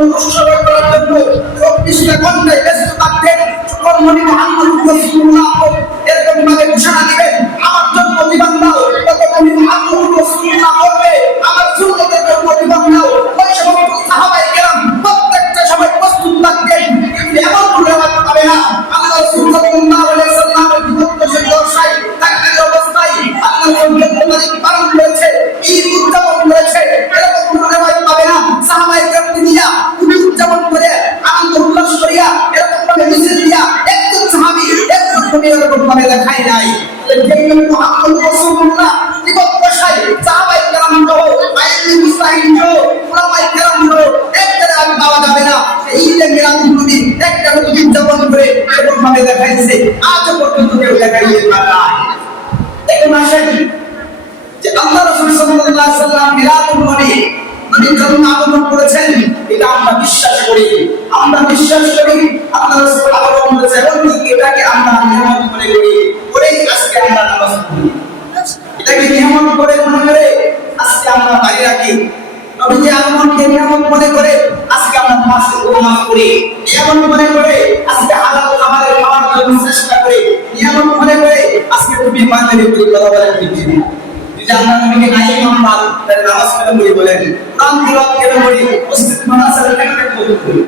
জন্য উৎসর্গ করার জন্য 24টা ঘন্টায় ব্যস্ত থাকতেন। কর্মণি মুহাম্মদ রাসূলুল্লাহ এরকম ভাবে ঘোষণা দিবেন, আমার জন্য জীবন দাও, ততক্ষণই মুহাম্মদ রাসূলুল্লাহ বলবে আমার সুন্নতের জন্য জীবন দাও। ওই সমস্ত সাহাবায়ে কেরাম প্রত্যেকটা সময় প্রস্তুত থাকতেন। কিন্তু এমন কোনো হবে না আল্লাহ রাসূল সাল্লাল্লাহু আলাইহি ওয়াসাল্লামের জীবদ্দশায় দশায় থাকার অবস্থায় আল্লাহ রাসূল পালন করেছে, ঈদ উদযাপন করেছে, এরকম কোনো রেওয়ায়াত পাবে না। সাহাবায়ে কেরাম নিয়া ঈদ উদযাপন করে আনন্দ উল্লাস করিয়া এরকম ভাবে মিছিল দিয়া একজন সাহাবী একজন নবী এরকম ভাবে দেখায় নাই। যেই নবী মুহাম্মদ রাসূলুল্লাহ জীবদ্দশায় সাহাবায়ে কেরাম সহ আইয়ুল মুস্তাহিন সহ উলামায়ে কেরাম সহ একটা আমি পাওয়া যাবে না। ঈদে মিলাদুন নবী একটা নবী উদযাপন করে এরকম ভাবে দেখাইছে, আজও পর্যন্ত কেউ দেখাইতে পারে না। এখন আসেন যে আল্লাহ রাসূল সাল্লাল্লাহু আলাইহি ওয়াসাল্লাম মিলাদুন নবী নবীর জন্ম আগমন করেছেন, এটা আমরা বিশ্বাস করি। আমরা বিশ্বাস করি আল্লাহ রাসূল আগমন করেছেন, এবং এটাকে আমরা নিয়ামত মনে করি, করেই আজকে আমরা নামাজ পড়ি। এটাকে নিয়ামত করে মনে করে আজকে আমরা দাঁড়িয়ে রাখি। নবীজি আগমনকে নিয়ামত মনে করে আজকে আমরা নামাজ পড়ি, নিয়ামত মনে করে আজকে হালাল খাবার খাওয়ার জন্য চেষ্টা করি, নিয়ামত মনে করে আজকে তুমি বাঙালি করি কথা বলেন ঠিক না? যদি আমরা নবীকে নাই মানতাম তাহলে নামাজ কেন পড়ি বলেন, কোরআন তিলাওয়াত কেন করি, মসজিদ মাদ্রাসার কেন করি?